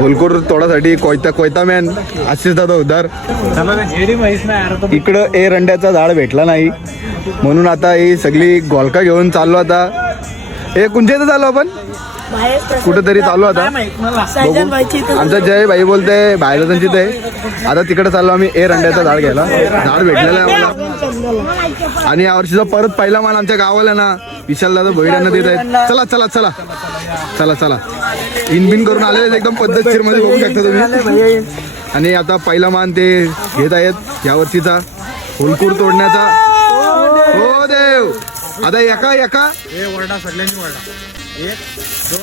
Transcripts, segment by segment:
होलकोर तोडासाठी कोयता मॅन आशिष दादा उद्धार. इकडं ए रंड्याचा झाड भेटला नाही म्हणून आता ही सगळी गोलका घेऊन चाललो. आता हे कुंचे चाललो आपण कुठेतरी चालू आता. आमचा जय भाई बोलते बाहेर त्यांची ते आता तिकडे चाललो आम्ही ए रंड्याचा झाड घ्यायला. झाड भेटलेलं आहे आम्हाला आणि या वर्षीचा परत पहिला मान आमच्या गावाला ना विशाल दादा भोईरांना देत आहेत. चला चला चला चला चला इनबिन करून आलेले एकदम पद्धतशीर मध्ये बघू शकता तुम्ही. आणि आता पहिला मान ते घेत आहेत या वर्षीचा होलकूर तोडण्याचा. हो देव आता एका एका सगळ्यांनी वरडा 1 2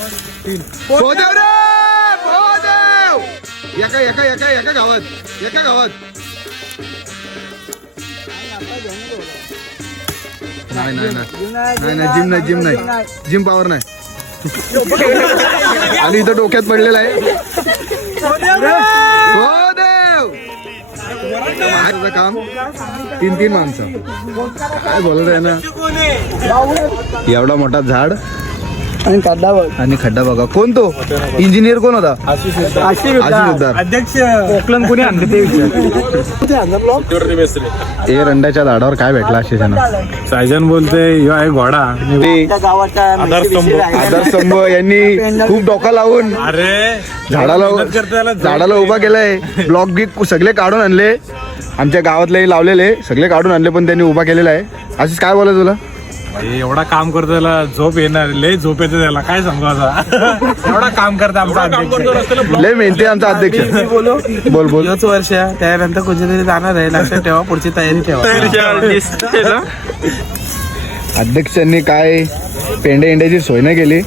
3 पोदेव रे पोदेव. एका एका एका एका गावात एका गावात नाही नाही नाही नाही जिम नाही जिम पावर नाही. आणि इथं डोक्यात पडलेला आहे पोदेव. काम 3 माणसं काय बोलत आहे ना. एवढा मोठा झाड आणि खड्डा बघा. कोण तो इंजिनियर कोण होता. आशिष अध्यक्ष कोकलन कोणी आणले ते ए रंड्याच्या झाडावर काय भेटला आशिषांना. सायजन बोलते यो आहे घोडा आधारस्तंभ यांनी खूप डोका लावून अरे झाडाला उभा केलाय. ब्लॉक गिक सगळे काढून आणले आमच्या गावातले लावलेले सगळे काढून आणले पण त्यांनी उभा केलेला आहे. आशिष काय बोला तुला. एवढा काम करतो त्याला झोप येणार लय झोप येते त्याला काय सांगू आता. एवढा काम करतो आमचा अध्यक्ष लय मेहनती आमचा अध्यक्ष. बोल बोल. योच वर्ष त्यानंतर कुठेतरी जाणार आहे लक्षात ठेवा पुढची तयारी ठेवा. अध्यक्षांनी काय पेंड्याची सोय नाही केली.